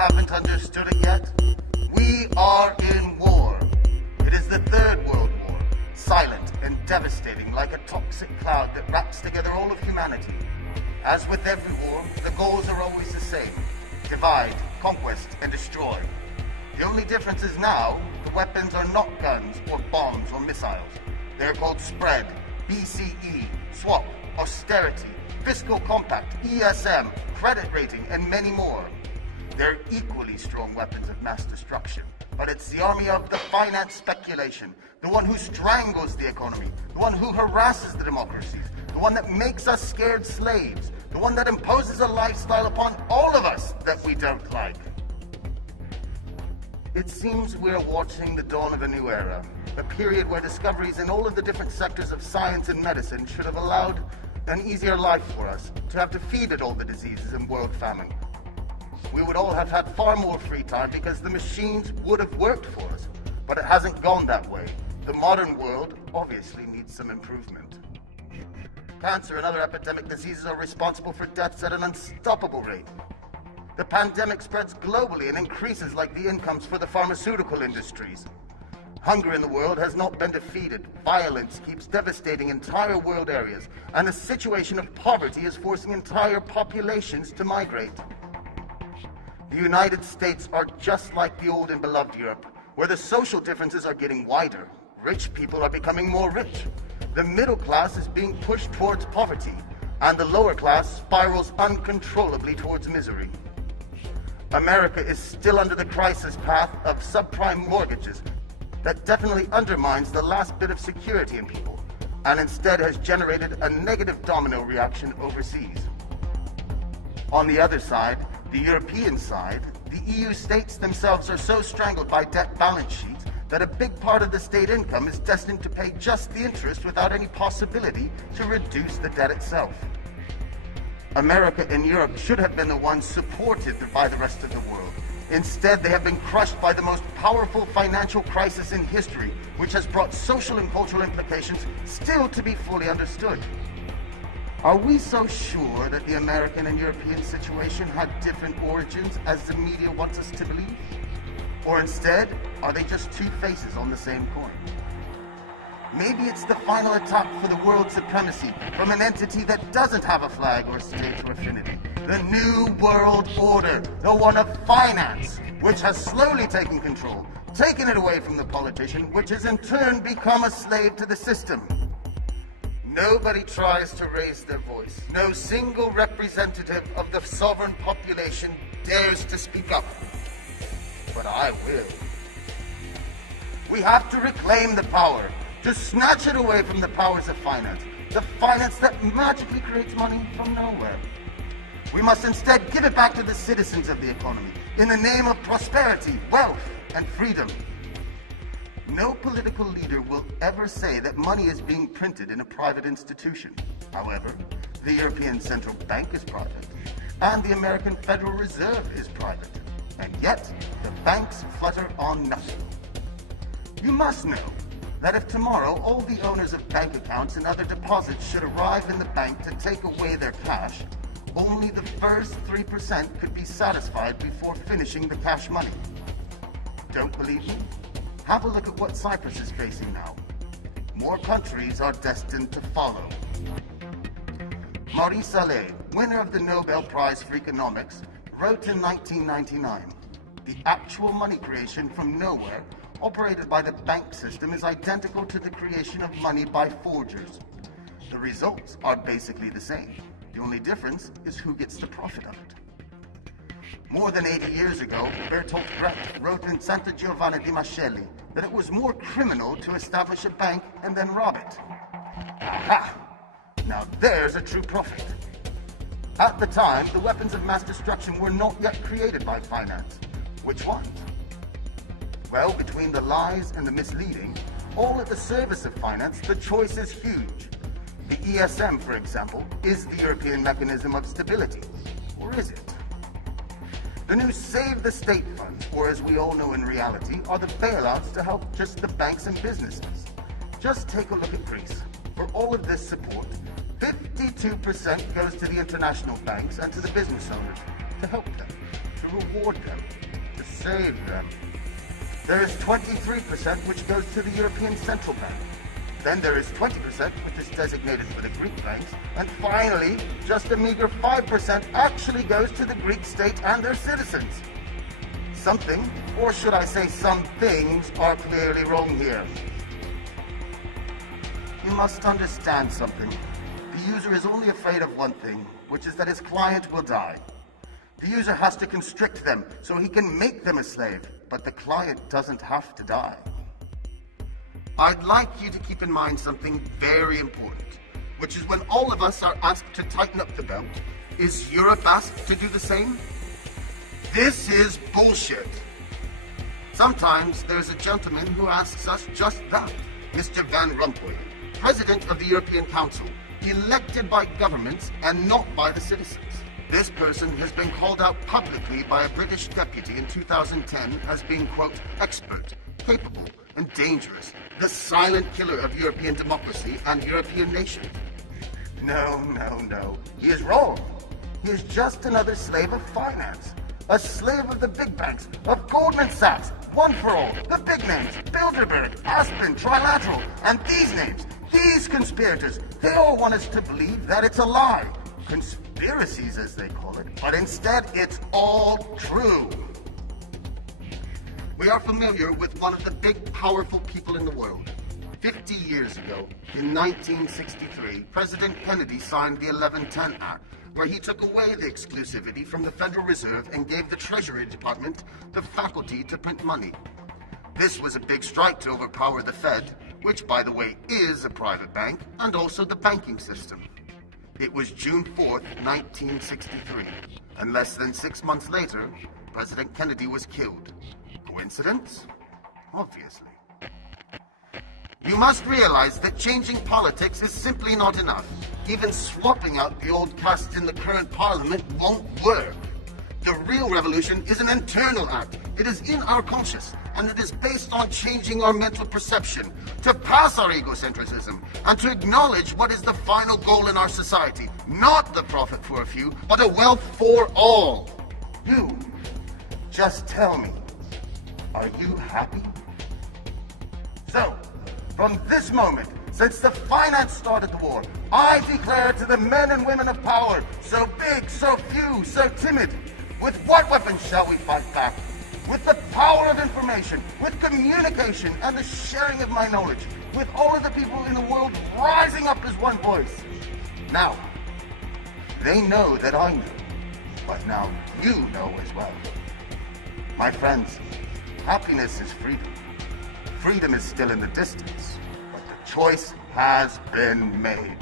haven't understood it yet? We are in war. It is the Third World War, silent and devastating like a toxic cloud that wraps together all of humanity. As with every war, the goals are always the same: divide, conquest, and destroy. The only difference is now, the weapons are not guns or bombs or missiles. They're called spread, BCE, swap, austerity, fiscal compact, ESM, credit rating, and many more. They're equally strong weapons of mass destruction, but it's the army of the finance speculation, the one who strangles the economy, the one who harasses the democracies, the one that makes us scared slaves, the one that imposes a lifestyle upon all of us that we don't like. It seems we're watching the dawn of a new era, a period where discoveries in all of the different sectors of science and medicine should have allowed an easier life for us, to have defeated all the diseases and world famine. We would all have had far more free time because the machines would have worked for us, but it hasn't gone that way. The modern world obviously needs some improvement. Cancer and other epidemic diseases are responsible for deaths at an unstoppable rate. The pandemic spreads globally and increases like the incomes for the pharmaceutical industries. Hunger in the world has not been defeated. Violence keeps devastating entire world areas, and a situation of poverty is forcing entire populations to migrate. The United States are just like the old and beloved Europe, where the social differences are getting wider. Rich people are becoming more rich. The middle class is being pushed towards poverty, and the lower class spirals uncontrollably towards misery. America is still under the crisis path of subprime mortgages that definitely undermines the last bit of security in people, and instead has generated a negative domino reaction overseas. On the other side, the European side, the EU states themselves are so strangled by debt balance sheets that a big part of the state income is destined to pay just the interest without any possibility to reduce the debt itself. America and Europe should have been the ones supported by the rest of the world. Instead, they have been crushed by the most powerful financial crisis in history, which has brought social and cultural implications still to be fully understood. Are we so sure that the American and European situation had different origins as the media wants us to believe? Or instead, are they just two faces on the same coin? Maybe it's the final attack for the world supremacy from an entity that doesn't have a flag or state or affinity. The New World Order, the one of finance, which has slowly taken control, taken it away from the politician, which has in turn become a slave to the system. Nobody tries to raise their voice. No single representative of the sovereign population dares to speak up. But I will. We have to reclaim the power, to snatch it away from the powers of finance, the finance that magically creates money from nowhere. We must instead give it back to the citizens of the economy, in the name of prosperity, wealth, and freedom. No political leader will ever say that money is being printed in a private institution. However, the European Central Bank is private, and the American Federal Reserve is private. And yet, the banks flutter on nothing. You must know that if tomorrow all the owners of bank accounts and other deposits should arrive in the bank to take away their cash, only the first 3% could be satisfied before finishing the cash money. Don't believe me? Have a look at what Cyprus is facing now. More countries are destined to follow. Maurice Allais, winner of the Nobel Prize for Economics, wrote in 1999, "The actual money creation from nowhere operated by the bank system is identical to the creation of money by forgers. The results are basically the same. The only difference is who gets the profit of it." More than 80 years ago, Bertolt Brecht wrote in Santa Giovanna di Mascelli that it was more criminal to establish a bank and then rob it. Aha! Now there's a true prophet. At the time, the weapons of mass destruction were not yet created by finance. Which ones? Well, between the lies and the misleading, all at the service of finance, the choice is huge. The ESM, for example, is the European mechanism of stability. Or is it? The new Save the State funds, or as we all know in reality, are the bailouts to help just the banks and businesses. Just take a look at Greece. For all of this support, 52% goes to the international banks and to the business owners to help them, to reward them, to save them. There is 23% which goes to the European Central Bank. Then there is 20% which is designated for the Greek banks. And finally, just a meager 5% actually goes to the Greek state and their citizens. Something, or should I say some things, are clearly wrong here. You must understand something. The user is only afraid of one thing, which is that his client will die. The user has to constrict them so he can make them a slave, but the client doesn't have to die. I'd like you to keep in mind something very important, which is when all of us are asked to tighten up the belt, is Europe asked to do the same? This is bullshit. Sometimes there's a gentleman who asks us just that, Mr. Van Rompuy, President of the European Council, elected by governments and not by the citizens. This person has been called out publicly by a British deputy in 2010 as being, quote, expert, capable, and dangerous, the silent killer of European democracy and European nations. No. He is wrong. He is just another slave of finance. A slave of the big banks, of Goldman Sachs, One for All, the big names, Bilderberg, Aspen, Trilateral, and these names, these conspirators, they all want us to believe that it's a lie. Conspiracies, as they call it, but instead it's all true. We are familiar with one of the big, powerful people in the world. 50 years ago, in 1963, President Kennedy signed the 1110 Act, where he took away the exclusivity from the Federal Reserve and gave the Treasury Department the faculty to print money. This was a big strike to overpower the Fed, which, by the way, is a private bank, and also the banking system. It was June 4th, 1963, and less than 6 months later, President Kennedy was killed. Coincidence? Obviously. You must realize that changing politics is simply not enough. Even swapping out the old castes in the current parliament won't work. The real revolution is an internal act. It is in our conscience, and it is based on changing our mental perception, to pass our egocentrism, and to acknowledge what is the final goal in our society. Not the profit for a few, but a wealth for all. You, just tell me, are you happy? So, from this moment, since the finance started the war, I declare to the men and women of power, so big, so few, so timid, with what weapons shall we fight back? With the power of information, with communication and the sharing of my knowledge, with all of the people in the world rising up as one voice. Now, they know that I know, but now you know as well. My friends, happiness is freedom. Freedom is still in the distance, but the choice has been made.